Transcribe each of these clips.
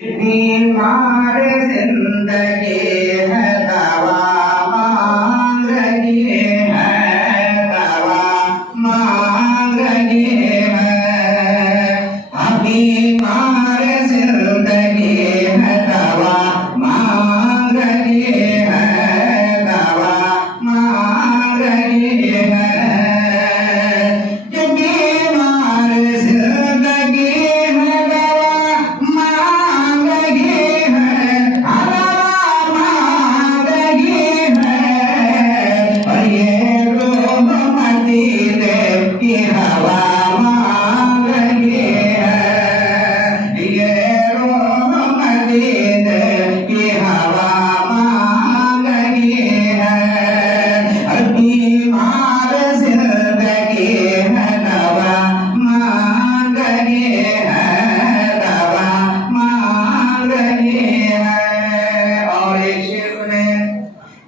بیمار زندگی ہے دوا مانگ رہی ہے، دوا مانگ رہی ہے، بیمار زندگی ہے دوا مانگ رہی ہے، دوا مانگ رہی ہے، کہ بیمار زندگی ہے دوا مانگ رہی ہے، دوا مانگ رہی ہے، اور یہ روح مدینے کی ہوا مانگ رہی ہے، یہ روح مدینے کی ہوا مانگ رہی ہے، اور بیمار زندگی ہے دوا مانگ رہی ہے، دوا مانگ رہی ہے۔ اور ایک شعر میں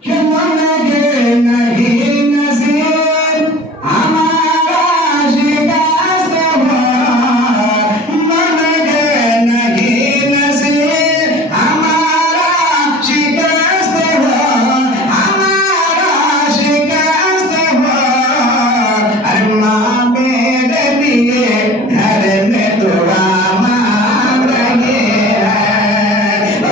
کہ منگے نہیں نصیب ہمارا شکست ہوا، منگے نہیں نصیب ہمارا شکست ہوا، ہمارا شکست ہوا، اللہ میرے لیے گھر میں دعا مانگ رہی ہے،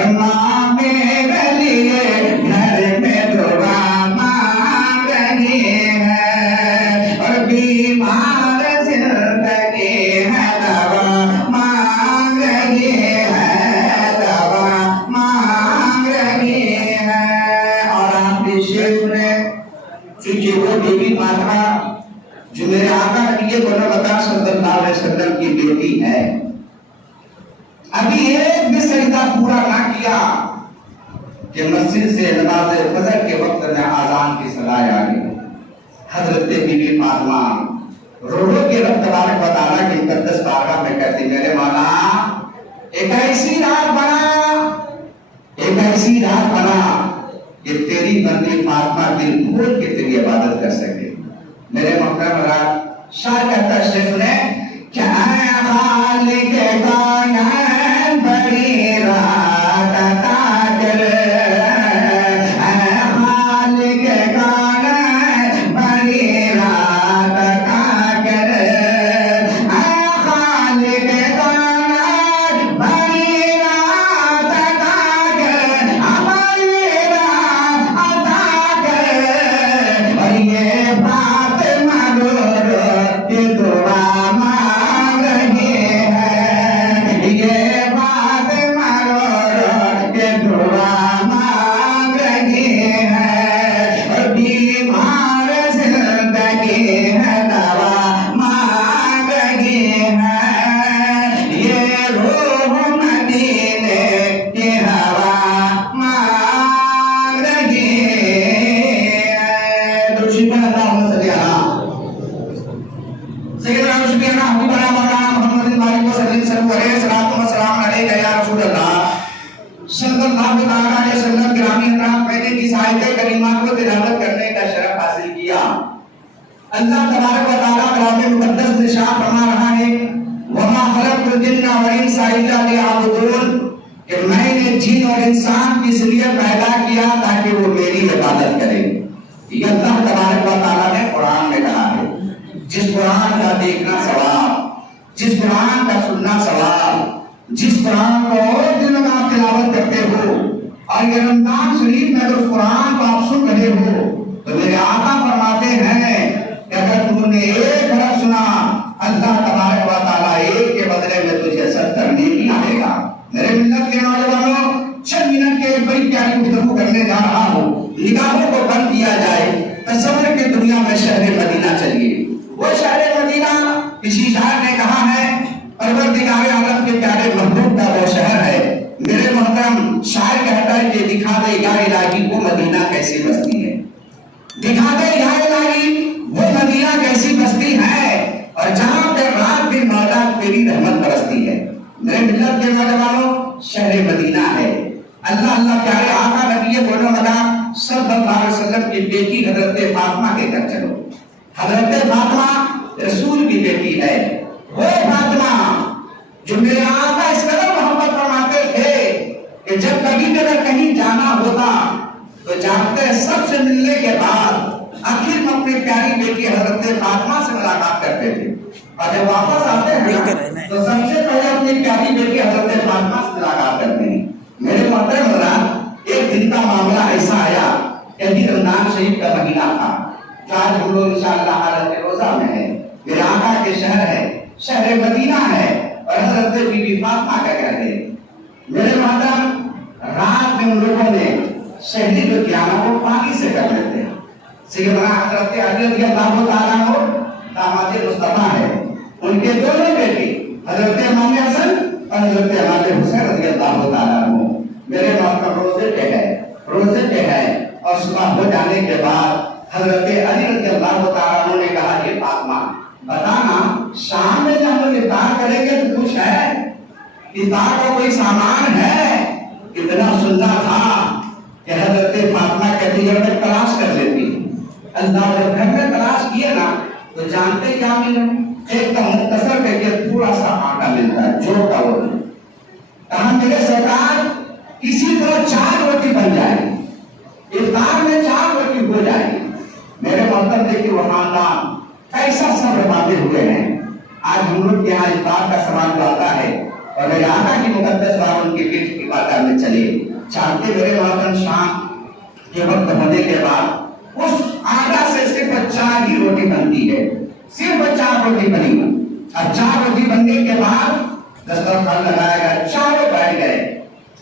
اللہ میرے لیے گھر میں دعا مانگ رہی ہے، اور بیمار زندگی ہے دوا مانگ رہی ہے، دوا مانگ رہی ہے۔ اور آپ نے شعر سنے، چونکہ وہ بی بی فاطمہ جو میرے آقا نبی کریم صلی اللہ علیہ وسلم کی بیٹی ہے، ابھی ایک بھی سجدہ پورا نہ کیا کہ مسجد سے نماز فجر کے وقت میں اذان کی صدائیں آ گئی۔ حضرت بی بی فاطمہ رو رو کے رب تبارک و تعالیٰ کی مقدس بارگاہ میں کہتی، میرے مولا ایک ایسی رات بنا، ایک ایسی رات بنا کہ تیری بندی فاطمہ دل کھول کے تیری عبادت کر سکے۔ میرے محترم حضرات، شاعر کہتا ہے، شیخ نے کہ اے خالق کائنات بڑی رات عطا کر، اے خالق کائنات بڑی رات عطا کر، اے خالق کائنات بڑی رات عطا کر، ہماری رات عطا کر، اور یہ فاطمہ رو رو کے دعا مانگ رہی ہے، یہ فاطمہ رو رو کے دعا مانگ رہی ہے، اور بیمار زندگی ہے دوا مانگ رہی ہے، یہ روح مدینے کی ہوا مانگ رہی ہے۔ درود شریف میں اللہم صلی سیدنا شفیعنا حبیبنا مولانا محمد بارک وسلم صلاۃ و سلام علیک یا رسول اللہ صلی اللہ علیہ وسلم۔ گرامی حضرات، میں نے اس آیت کریمہ کو تلاوت کرنے کا شرف حاصل کیا۔ اللہ تبارک و تعالیٰ کلام مقدس میں ارشاد فرما رہا ہے، وَمَا خَلَقْتُ الْجِنَّ وَالْإِنسَ إِلَّا لِيَعْبُدُونِ، کہ میں نے جن اور انسان کی اس لیے پیدا کیا تاکہ وہ میری عبادت کرے۔ یہ اللہ تبارک و تعالیٰ نے قرآن میں کہا ہے۔ جس قرآن کا دیکھنا ثواب، جس قرآن کا سننا ثواب، جس قرآن کو اور دنوں میں آپ تلاوت کرتے ہو، اور یہ رمضان شریف میں اگر اس قرآن کو آپ سن رہے ہو تو میرے آقا فرماتے ہیں کہ اگر تم نے ایک حرف سنا، اللہ تبارک و تعالیٰ ایک کے بدلے میں تجھے 70 نیکیاں دے گا۔ میرے ملت کے نوجوانوں، چند منٹ کے ایک بڑی پیاری گفتگو کرنے جا رہا ہوں۔ نگاہوں کو بند کیا جائے، تصور کی دنیا میں شہر مدینہ چلیے۔ وہ شہر مدینہ کسی شاعر نے کہا ہے پروردگار عالم کے پیارے محبوب کا وہ شہر ہے۔ میرے محترم، شاعر کہتا ہے کہ دکھا دے یا الہی وہ مدینہ کیسی بستی ہے، دکھا دے یا الہی وہ مدینہ کیسی بستی ہے، اور جہاں پہ رات دن مولا تیری رحمت برستی ہے۔ میرے ملت کے نوجوانوں، شہر مدینہ ہے۔ اللہ اللہ پیارے آقا نبی صلی اللہ علیہ وسلم کی بیٹی حضرت فاطمہ کے گھر چلو۔ حضرت فاطمہ رسول کی بیٹی ہے، وہ فاطمہ جو میرے آقا اس قدر محبت فرماتے تھے کہ جب کبھی اگر کہیں جانا ہوتا تو جانتے ہیں سب سے ملنے کے بعد آخر میں اپنی پیاری بیٹی حضرت فاطمہ سے ملاقات کرتے تھے، اور جب واپس آتے ہیں تو سب سے پہلے اپنی پیاری بیٹی حضرت فاطمہ سے ملاقات کرتے ہیں۔ میرے محترم حضرات، ایک دن کا معاملہ ایسا آیا کہ ابھی رمضان شریف کا مہینہ تھا، آج ہم لوگ انشاءاللہ حالت روزہ میں ہے، میرے آقا کے شہر ہے، شہر مدینہ ہے، اور حضرت بی بی فاطمہ کا گھر ہے۔ میرے محترم، رات میں ان لوگوں نے شہری جو کیا نا وہ پانی سے کر لیتے ہیں۔ سیدنا حضرت علی رضی اللہ تعالیٰ عنہ داماد مصطفیٰ ہے، ان کے دونوں بیٹے حضرت امام حسن اور حضرت امام حسین رضی اللہ تعالیٰ عنہ میرے محترم روزے پہ ہے، اور صبح ہو جانے کے بعد حضرت علی رضی اللہ تعالیٰ عنہ نے کہا کہ فاطمہ بتانا شام میں جب ہم لوگ افطار کریں گے تو کچھ ہے، افطار کا کوئی سامان ہے؟ اتنا سننا تھا کہ حضرت فاطمہ کہتی ہے میں تلاش کر لیتی ہوں۔ اللہ جب گھر میں تلاش کیے نا تو جانتے کیا ملا؟ ایک کا مختصر کر کے تھوڑا سا آٹا ملتا ہے جو کا وہ کہاں میرے سرکار کسی طرح 4 روٹی بن جائے، افطار میں 4 روٹی ہو جائے۔ میرے محترم دیکھیے وہ خاندان کیسا صبر پاتے ہوئے ہیں۔ آج ہم لوگ یہاں افطار کا سامان جو آتا ہے اور میرے آقا کی مقدس بات ان کے پیٹ کی بات کرنے چلے، چاہتے میرے محترم شام کے وقت ہونے کے بعد اس آٹا سے صرف 4 ہی روٹی بنتی ہے، صرف 4 روٹی بنی۔ اب 4 روٹی بننے کے بعد دسترخوان لگایا گیا، چاروں بیٹھ گئے،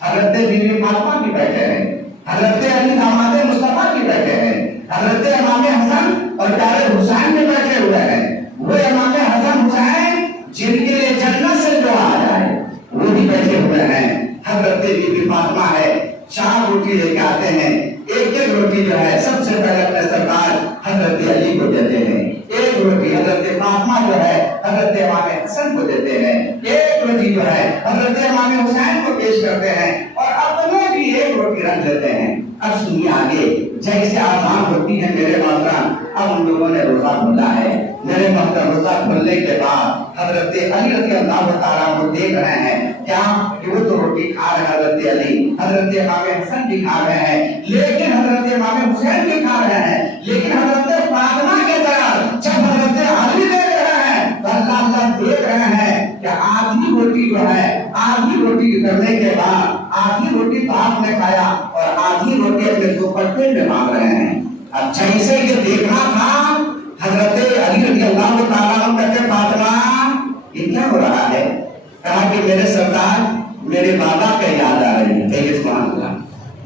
حضرت بی بی فاطمہ بھی بیٹھے ہیں، حضرت علی داماد مصطفیٰ بھی بیٹھے ہیں، حضرت امام حسن اور پیارے حسین بھی بیٹھے ہوئے ہیں۔ وہ امام حسن حسین جن کے لیے جنت سے جو آ جائے وہ بھی بیٹھے ہوئے ہیں۔ حضرت بی بی فاطمہ ہے، 4 روٹی لے کے آتے ہیں، ایک روٹی جو ہے سب سے پہلے اپنے سرکار حضرت علی کو دیتے ہیں، ایک روٹی حضرت فاطمہ جو ہے حضرت امام حسن کو دیتے ہیں، ایک روٹی جو ہے حضرت امام حسین کو پیش کرتے ہیں، اور اپنے بھی ایک روٹی رکھ لیتے ہیں۔ اب سنیے آگے، جیسے آسان ہوتی ہے میرے محترم، اب ان لوگوں نے روزہ کھولا ہے۔ میرے محترم روزہ کھولنے کے بعد حضرت علی رضی اللہ تعالیٰ کو دیکھ رہے ہیں کیا کہ وہ تو روٹی کھا رہے ہیں، حضرت علی، حضرت امام حسن بھی کھا رہے ہیں، لیکن حضرت امام حسین بھی کھا رہے ہیں، لیکن حضرت فاطمہ کے طرف جب حضرت علی دیکھ رہے ہیں تو اللہ دیکھ رہے ہیں کہ آدھی روٹی جو ہے، آدھی روٹی کرنے کے بعد آدھی روٹی تو آپ نے کھایا اور آدھی روٹی اپنے دوپٹے میں مانگ رہے ہیں۔ اب جیسے یہ دیکھنا تھا حضرت علی رضی اللہ تعالیٰ عنہ کہتے فاطمہ یہ کیا ہو رہا ہے؟ کہا کہ میرے سردار میرے بابا کا یاد آ رہی ہے۔ کہ سبحان اللہ،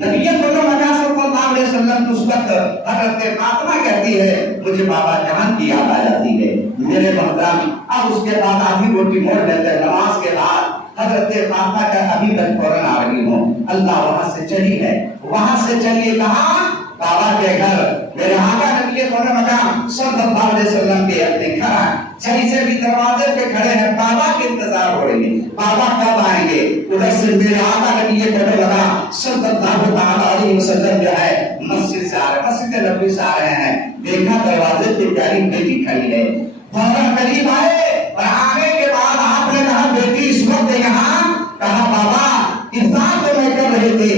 نبی صلی اللہ علیہ وسلم اس وقت حضرت فاطمہ کہتی ہے مجھے بابا جان کی یاد آ جاتی ہے۔ میرے محترم اب اس کے بعد آدھی روٹی موڑ لیتے ہیں، نماز کے بعد حضرت فاطمہ کا ابھی تک فوراً آ رہی ہوں، اللہ وہاں سے چلی ہے، وہاں سے چلیے کہاں؟ بابا کے گھر۔ میرے آقا نبی مقام صلی اللہ علیہ وسلم کے اپنے گھر جیسے بھی دروازے پہ کھڑے ہیں، بابا کے انتظار ہو رہی ہے، بابا کب آئیں گے؟ ادھر سے میرے آقا نبی صلی اللہ علیہ وسلم جو ہے مسجد سے آ رہے ہیں، مسجد نبوی سے آ رہے ہیں، دیکھا دروازے پہ پیاری بیٹی کھڑی ہے، فوراً قریب آئے اور آنے کے بعد آپ نے کہا بیٹی اس وقت یہاں؟ کہا بابا افطار تو میں کر رہے تھے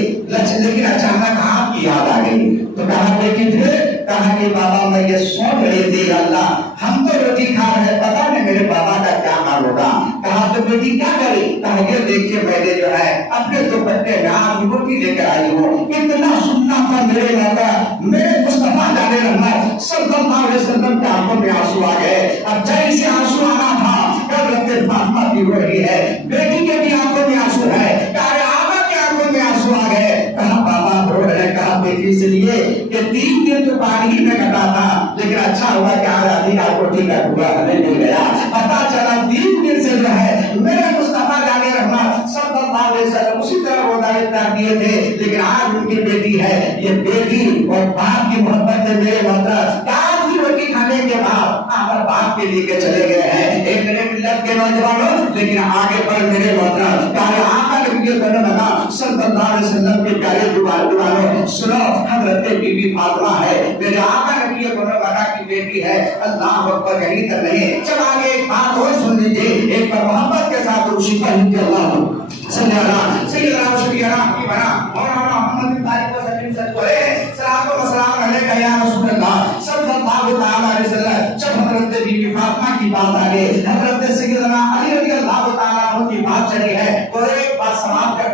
لیکن اچانک آپ کی یاد آ گئی۔ تو کہا بیٹی پھر؟ کہا کہ بابا میں یہ سوچ رہی تھی اللہ ہم تو روٹی کھا رہے ہیں، پتہ نہیں میرے بابا کا کیا حال ہوگا۔ کہا تو بیٹی کیا کری؟ کہا کہ دیکھیے میں نے جو ہے اپنے دوپٹے میں آپ روٹی لے کر آئی ہوں، اتنا سننا تھا میرے موقع میرے مصطفیٰ جانے رحمت صلی اللہ علیہ وسلم کے آنکھوں میں آنسو آ گئے۔ اب جیسے آنسو آنا تھا حضرت فاطمہ بھی رو رہی ہے، بیٹی کے بھی آنکھوں میں آنسو ہے، کہا آقا کے آنکھوں میں آنسو آ گئے۔ کہا بابا رو رہے، کہا بیٹی اس لیے کہ 3 دن تو پانی میں کٹا تھا، لیکن اچھا ہوا کہ آج آدھی رات روٹی کا ٹکڑا ہمیں مل گیا، پتا چلا 3 دن سے جو ہے میرے مصطفیٰ جانے رحمت صلی اللہ علیہ وسلم اسی طرح روزہ افطار کیے تھے، لیکن آج ان کی بیٹی ہے، یہ بیٹی اور باپ کی محبت سے میرے مطلب آج بھی روٹی کھانے کے بعد آپ باپ کے لے کے چلے گئے ہیں۔ ایک ملت کے نوجوانوں لیکن آگے بڑھ میرے مطلب پیارے آقا کے لیے کرنے لگا صلی اللہ علیہ وسلم کے پیارے دوانوں سنو حضرت بی بی فاطمہ ہے، میرے آقا نبی کرنے لگا کی بیٹی ہے، اللہ اکبر یہی تک نہیں، چل آگے ایک بات اور سن لیجیے، ایک بار محبت کے ساتھ روشی پڑھ لیجیے، اللہ صلی اللہ علیہ وسلم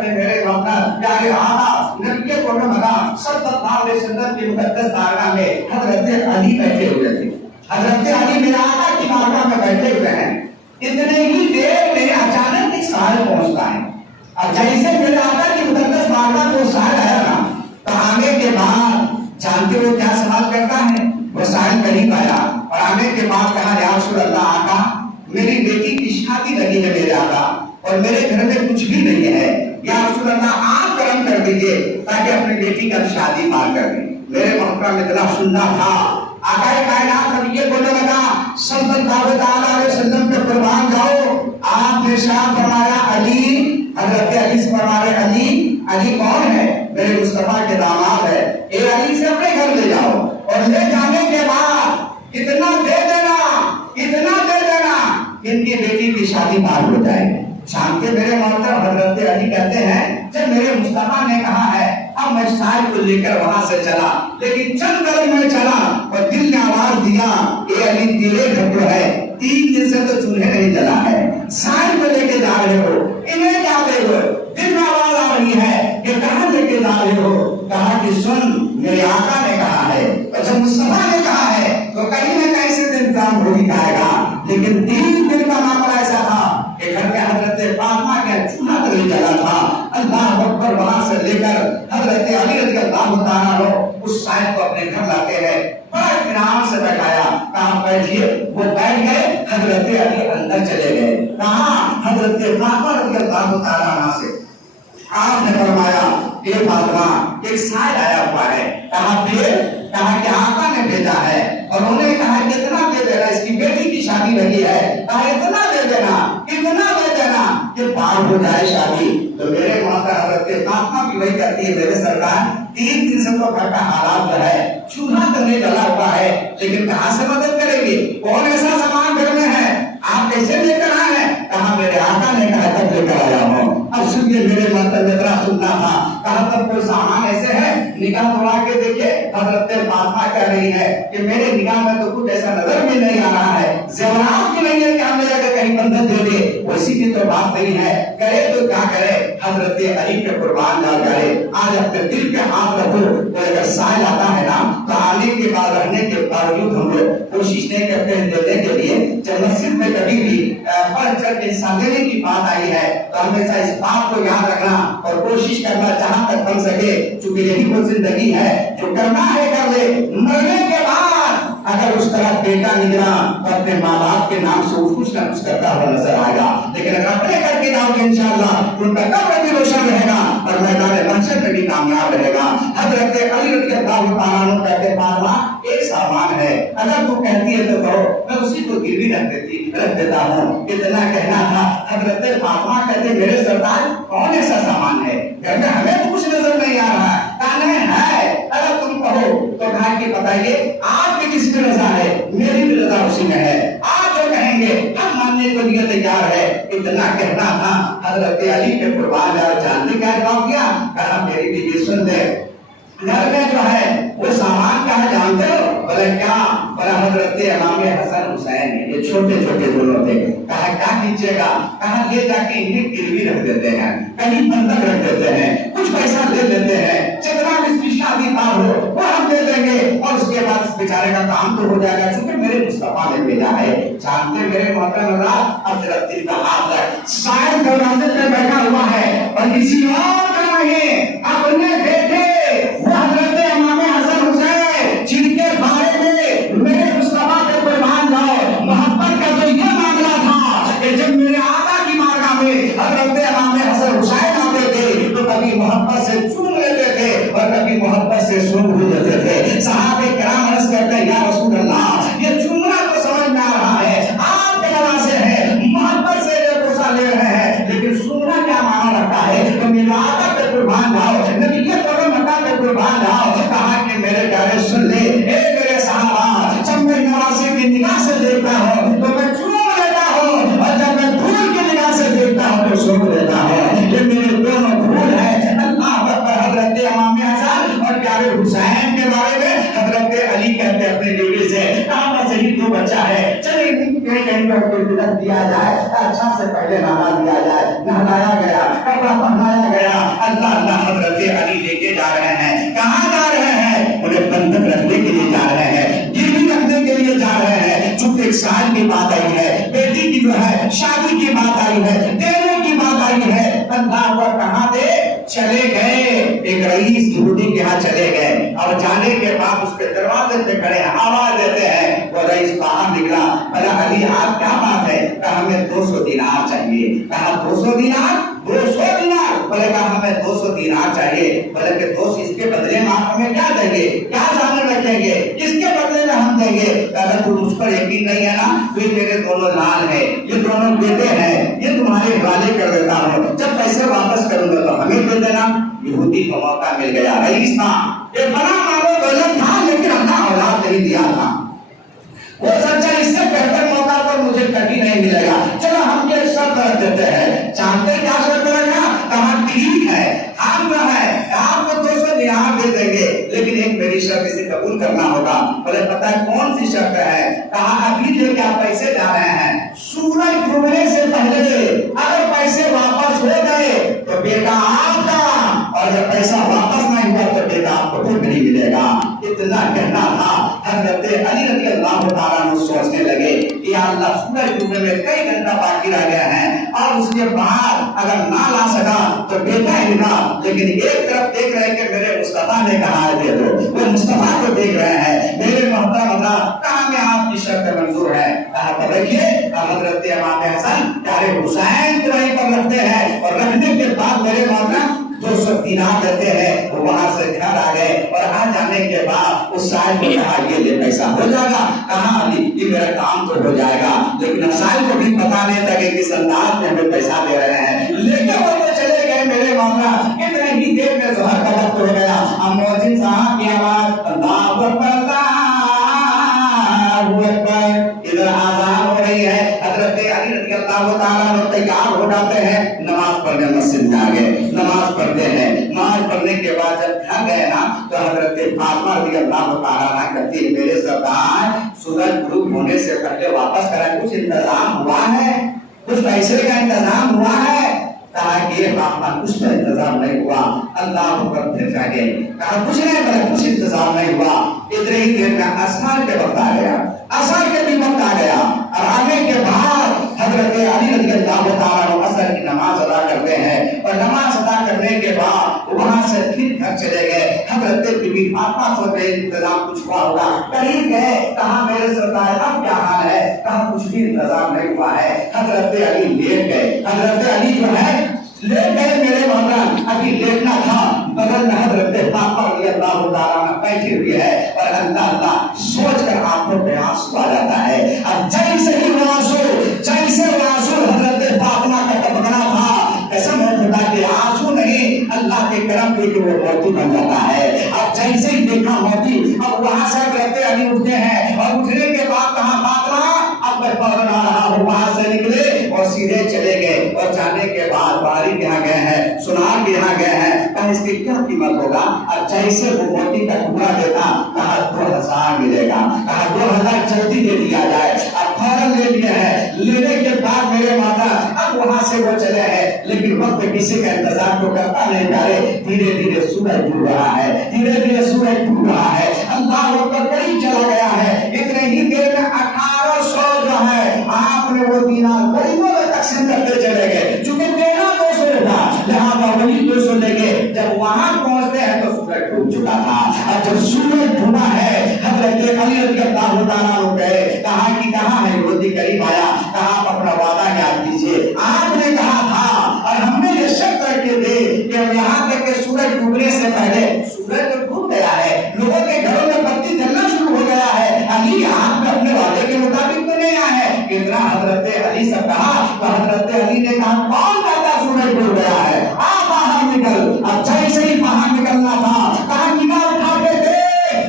کرتے میرے مولا پیارے آقا نبی کریم صلی اللہ علیہ وسلم کی مقدس بارگاہ میں حضرت علی بیٹھے ہوئے تھے. حضرت علی میرے آقا کی بارگاہ میں بیٹھے ہوئے ہیں. اتنے ہی دیر میں اچانک ایک سائل پہنچتا ہے. اب جیسے میرے آقا کی مقدس بارگاہ کو سائل آیا نا تو آنے کے بعد جانتے ہو کیا سوال کرتا ہے؟ وہ سائل قریب آیا اور آنے کے بعد کہا یا رسول اللہ آقا میری بیٹی کی شادی لگی ہے میرے آقا اور میرے گھر میں کچھ بھی نہیں ہے. یا رسول اللہ آپ کرم کر دیجئے تاکہ اپنی بیٹی کا شادی مار کر دیں. میرے محترم اتنا سننا تھا آقا کائنات نبی یہ بولنے لگا صلی اللہ علیہ وسلم کے قربان جاؤ. آپ نے ارشاد فرمایا علی حضرت علی سے فرمایا علی کون ہے؟ میرے مصطفیٰ کے داماد ہے. اے علی سے اپنے گھر لے جاؤ اور لے جانے کے بعد اتنا دے دینا ان کی بیٹی کی شادی مار ہو جائے. شام کے میرے محترم حضرت علی کہتے ہیں جب میرے مصطفیٰ نے کہا ہے اب میں سائل کو لے کر وہاں سے چلا لیکن چند قدم میں چلا اور دل نے آواز دیا اے علی تیرے گھر جو ہے 3 دن سے تو چولہے نہیں جلا ہے سائل کو لے کے جا رہے ہو انہیں کیا دے ہو. دل میں آواز آ رہی ہے کہ کہاں لے کے جا رہے ہو؟ کہا کہ سن میرے آقا نے کہا ہے اور جب مصطفیٰ نے کہا ہے تو کہیں نہ کہیں سے انتظام ہو ہی جائے گا. لیکن 3 دن کا معاملہ ایسا تھا کہ گھر میں حضرت فاطمہ کا چولہا تو نہیں جلا تھا. اللہ اکبر وہاں سے لے کر حضرت علی رضی اللہ تعالیٰ عنہ اس سائل کو اپنے گھر لاتے ہیں. بڑا اطمینان سے بیٹھایا کہاں بیٹھیے وہ بیٹھ گئے. حضرت علی اندر چلے گئے. کہاں؟ حضرت فاطمہ رضی اللہ تعالیٰ عنہ سے آپ نے فرمایا اے فاطمہ ایک سائل آیا ہوا ہے. کہا کہ آقا نے بھیجا ہے اور انہوں نے کہا کتنا دے دینا اس کی بیٹی کی شادی لگی ہے. کہا اتنا دے دینا کہ پار ہو جائے شادی. تو میرے ماتا حضرت فاطمہ بھی وہی کرتی ہے میرے سرکار 3 دن سے تو گھر کا حالات جو ہے چولہا تو نہیں جلا ہوا ہے لیکن کہاں سے مدد کرے گی؟ کون ایسا سامان گھر میں ہے آپ کیسے لے کر آئے ہیں؟ کہا میرے آقا نے کہا تب لے کر آیا ہوں. اب سنیے میرے ماتا اتنا سننا تھا. کہا تب کوئی سامان ایسے ہے نگاہ دوڑا کے دیکھے. حضرت فاطمہ کہہ رہی ہے کہ میرے نگاہ میں تو کچھ ایسا نظر بھی نہیں آ رہا ہے. زیورات بھی نہیں ہے کہ ہم لے کر کہیں بندھن دے دے ویسی کی تو بات نہیں ہے. کرے تو کیا کرے؟ حضرت علی کے قربان جا جائے. آج اپنے دل پہ ہاتھ رکھو. اگر سائل آتا ہے نا تو آنے کے بعد رہنے کے باوجود ہم لوگ کوشش نہیں کرتے ہیں دینے کے لیے. جب مسجد میں کبھی بھی بڑھ چڑھ کے حصہ لینے کی بات آئی ہے تو ہمیشہ اس بات کو یاد رکھنا اور کوشش کرنا جہاں تک بن سکے چونکہ یہی وہ زندگی ہے جو کرنا ہے کر لے. مرنے کے بعد اگر اس طرح بیٹا نکلا تو اپنے ماں باپ کے نام سے کچھ نہ کچھ کرتا ہوا نظر آئے گا. لیکن اگر اپنے کر کے جاؤ گے انشاءاللہ ان کا قبر بھی روشن رہے گا اور میدان محشر میں بھی کامیاب رہے گا. حضرت علی رضی اللہ تعالیٰ عنہ کہتے ہیں فاطمہ ایک سامان ہے اگر تو کہتی ہے تو کہو میں اسی کو گروی رکھ دیتا ہوں. اتنا کہنا تھا. حضرت فاطمہ کہتے میرے سردار کون ایسا سامان ہے گھر میں ہمیں تو کچھ نظر نہیں آ رہا ہے. کہا نہیں ہے اگر تم کہو تو کہا کہ بتائیے آپ کی کس کی رضا ہے؟ میری بھی رضا اسی میں ہے. آپ جو کہیں گے ہم ماننے کو لیے تیار ہے. اتنا کہنا تھا. حضرت علی کے قربان جاننے کا جواب دیا. کہا میری بیوی سن لے گھر میں جو ہے وہ سامان کہاں جانتے ہو؟ بولے کیا؟ بولا حضرت امام حسن حسین یہ چھوٹے چھوٹے دونوں تھے. کہا کیا کیجیے گا؟ کہا لے جا کے انہیں گروی رکھ دیتے ہیں کہیں بندھک رکھ دیتے ہیں کچھ پیسہ لے لیتے ہیں جتنا اس کی شادی پار ہو وہ ہم دے دیں گے اور اس کے بعد اس بیچارے کا کام تو ہو جائے گا چونکہ میرے مصطفیٰ نے بھیجا ہے. جانتے میرے محترم حضرات اب ذرا دل کا ہاتھ رکھ شاید دروازے پہ بیٹھا ہوا ہے اور کسی اور کا نہیں اپنے بیٹے حضرت امام حسن حسین جن کے بارے میں میرے مصطفیٰ کے قربان جاؤ محبت کا تو یہ معاملہ تھا کہ جب میرے آقا کی بارگاہ میں حضرت امام حسن حسین آتے تھے تو کبھی محبت سے چوم لیتے تھے اور کبھی محبت سے سن بھی لیتے تھے. صحابہ کرام عرض کرتے ہیں یا رسول اللہ یہ چومنا تو سمجھ میں آ رہا ہے آپ کے بنا سے ہے محبت سے یہ پوچھا لے رہے ہیں لیکن سننا کیا معنی رکھتا ہے؟ تو میرے آقا کے قربان جاؤ نبی کے قربان جاؤ. کہا کہ میرے پیارے سن لے اے میرے صحابہ جب میں نوازی کی نگاہ سے دیکھتا ہوں تو میں چوم لیتا ہوں اور جب میں پھول کی نگاہ سے دیکھتا ہوں تو سن لیتا ہوں. یہ میرے دونوں پھول ہیں. اللہ اکبر. حضرت امام حسن اور پیارے حسین کے بارے میں حضرت علی کہتے اپنے بیٹے سے کہا بس یہی تو بچہ ہے چلیے کہیں پر دیا جائے اچھا سے پہلے نہلا دیا جائے. نہلایا گیا کپڑا پہنایا گیا کی بات آئی ہے, بیٹی کی جو ہے شادی کی بات آئی ہے, دینے کی بات آئی ہے. اللہ پر کہاں دے چلے گئے, ایک رئیس یہودی کے ہاں چلے گئے اور جانے کے بعد اس کے دروازے پہ کھڑے آواز دیتے ہیں. وہ رئیس باہر نکلا, بھلا علی آپ کیا بات ہے؟ کہا ہمیں 200 دینار چاہیے. کہا 200 دینار؟ 200 دینار؟ بولے کہا ہمیں 200 دینار چاہیے. بولے کہ دوست اس کے بدلے میں آپ ہمیں کیا دیں گے, کیا ضامن رکھیں گے, کس کے بدلے میں ہم دیں گے؟ اگر تم اس پر یقین نہیں ہے نا, تو میرے دونوں لال ہیں, یہ دونوں بیٹے ہیں, یہ تمہارے حوالے کر دیتا ہوں, جب پیسے واپس کروں گا تو ہمیں دے دینا. یہودی کو موقع مل گیا. رئیس تھا, یہ بڑا مالو دولت تھا, لیکن اپنا اولاد نہیں دیا تھا. وہ سچا اس سے بہتر موقع پر مجھے کبھی نہیں ملے گا, چلو ہم یہ شرط رکھ دیتے ہیں. جانتے کیا شرط رکھا؟ کہا ٹھیک ہے, ہم جو ہے آپ کو 200 دینار دے دیں گے, لیکن ایک میری شرط اسے قبول کرنا ہوگا. بولے پتہ ہے کون سی شرط ہے؟ کہا ابھی لے کے آپ پیسے جا رہے ہیں, سورج ڈوبنے سے پہلے اگر پیسے واپس ہو گئے تو بیٹا آپ کا, اور جب پیسہ واپس نہیں ہوا تو بیٹا آپ کو پھر نہیں ملے گا. اتنا کہنا تھا. حضرت علی رضی اللہ تعالیٰ عنہ سوچنے لگے کہ یا اللہ سورج ڈوبنے میں کئی گھنٹہ باقی رہ گیا ہے, اور اس کے بعد اگر نہ لا سکا تو بیٹا ہی نہ, لیکن ایک طرف دیکھ رہے کہ میرے مصطفیٰ نے کہا ہے دے دو, وہ مصطفیٰ کو دیکھ رہے ہیں. میرے محترم اللہ کہاں میں آپ کی شرط منظور ہے؟ کہا تو دیکھیے حضرت امام حسن پیارے حسین کو وہیں پر رکھتے ہیں, اور رکھنے کے بعد میرے محترم 200 دینار دیتے ہیں. وہ وہاں سے گھر آ گئے, اور آ جانے کے بعد اس صاحب کو کہا یہ لے پیسہ ہو جائے گا. کہاں علی یہ میرا کام تو ہو جائے گا, لیکن صاحب کو بھی پتا نہیں تھا کہ کس انداز میں ہمیں پیسہ دے رہے ہیں. لیکن وہ تو چلے گئے میرے مولا, اتنے ہی دیر میں ظہر کا وقت ہو گیا. اب مؤذن صاحب کی آواز اللہ اکبر اللہ اکبر, ادھر آزان ہو رہی ہے. حضرت علی رضی اللہ تعالیٰ عنہ تیار ہو جاتے ہیں, نماز پڑھنے مسجد میں آ گئے, نماز پڑھتے ہیں. نماز پڑھنے کے بعد جب گھر گئے نا تو حضرت فاطمہ رضی اللہ تعالیٰ عنہ کہتی ہے میرے سردار سورج غروب ہونے سے پہلے واپس کرا, کچھ انتظام ہوا ہے, کچھ پیسے کا انتظام ہوا ہے؟ کہا کہ یہ فاطمہ کچھ تو انتظام نہیں ہوا. اللہ پر پھر جاگے, کہا کچھ نہیں بڑا, کچھ انتظام نہیں ہوا. اتنے ہی دیر میں عصر کے وقت آ گیا, عصر کے بھی وقت آ گیا, اور آنے کے بعد حضرت علی رضی اللہ تعالیٰ عنہ عصر کی نماز ادا کرتے ہیں, اور نماز ادا کرنے کے بعد وہاں سے پھر گھر چلے گئے. حضرت بی بی فاطمہ سو گئے, انتظام کچھ ہوا ہوگا, کہیں گئے, کہا میرے سردار اب کیا حال ہے؟ کہا کچھ بھی انتظام نہیں ہوا ہے. حضرت علی لیٹ گئے, حضرت علی جو ہے لیٹ گئے میرے مولانا, ابھی لیٹنا تھا, بغل میں حضرت فاطمہ رضی اللہ تعالیٰ عنہ بیٹھی ہوئی ہے, اور اللہ اللہ سوچ کر آنکھوں میں آنسو آ جاتا ہے. اب جیسے ہی وہ آنسو حضرت فاطمہ کا ٹپکنا تھا, قسم ہے خدا کے آنسو نہیں, اللہ کے کرم پہ کہ وہ موتی بن جاتا ہے. اب جیسے ہی دیکھا موتی, اب وہاں سے حضرت علی اٹھتے ہیں, اور اٹھنے کے بعد کہا فاطمہ اب میں فوراً آ رہا ہوں. وہاں سے نکلے اور سیدھے چلے گئے, اور جانے کے بعد باری کے یہاں گئے ہیں, سنار کے یہاں گئے ہیں. کہا اس کی کیا قیمت ہوگا؟ اب جیسے وہ موتی کا ٹکڑا دیتا, کہا 2000 ملے گا. کہا 2000 جلدی دے دیا جائے. اب فوراً لے لیا ہے. لینے کے بعد میرے ماتا اب وہاں سے وہ چلے ہیں, لیکن وقت کسی کا انتظار تو کرتا نہیں پارے. دھیرے دھیرے سورج ڈوب رہا ہے, دھیرے دھیرے سورج ڈوب رہا ہے. اللہ اکبر قریب چلا گیا ہے. اتنے ہی دیر میں 1800 جو ہے آپ نے وہ دینار غریبوں میں تقسیم کرتے چلے گئے. چونکہ دینا 200 تھا, لہٰذا وہی 200 لے گئے. جب وہاں پہنچتے ہیں تو سورج ڈوب چکا تھا. اور جب سورج ڈوبا ہے, حضرت علی رضی اللہ تعالیٰ عنہ گئے, کہا کہ کہاں ہے یہودی؟ قریب آیا, کہا آپ اپنا وعدہ یاد کیجیے, آپ نے کہا تھا اور ہم نے یہ شک کر کے دے کہ یہاں تک کہ سورج ڈوبنے سے پہلے, سورج تو ڈوب گیا ہے, لوگوں کے گھروں میں بتی جلنا شروع ہو گیا ہے, علی آپ نے اپنے وعدے کے مطابق تو نہیں آئے. اتنا حضرت علی سے کہا تو حضرت علی نے کہا کون کہتا سورج ڈوب گیا ہے, آپ باہر نکل. اب جیسے ہی باہر نکلنا تھا, کہا نگاہ اٹھا کے دے.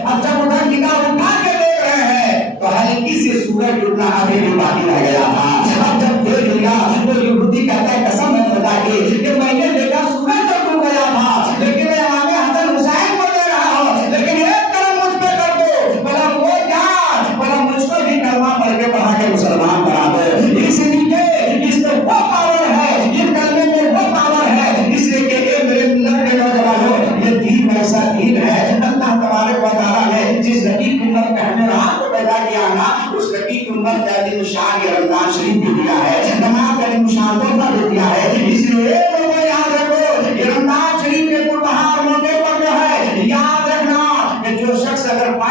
اب جب ادھر نگاہ اٹھا کے دیکھ رہے ہیں تو ہلکی سے سورج ڈوبنا ابھی بھی باقی رہ گیا تھا. اب جب دیکھ لیا تو یہودی کہتا ہے قسم ہے خدا کی کہ میں نے دیکھا سورج تو ڈوب گیا تھا, لیکن میں امام حسن حسین کو دے رہا ہوں, لیکن ایک کرم مجھ پہ کر دو. بلا وہ کیا, بلا مجھ کو بھی کلمہ پڑھ کے پڑھا کے مسلمان بنا دو. اس لیے اس میں وہ پاور ہے, یہ کلمے میں وہ پاور ہے, اس لیے کہ میرے ملت کے نوجوانوں یہ دین ایسا دین ہے. اللہ تبارک و تعالیٰ نے جس نبی کی امت میں ہمیں آپ کو پیدا کیا نا, اس نبی کی امت کا دین شان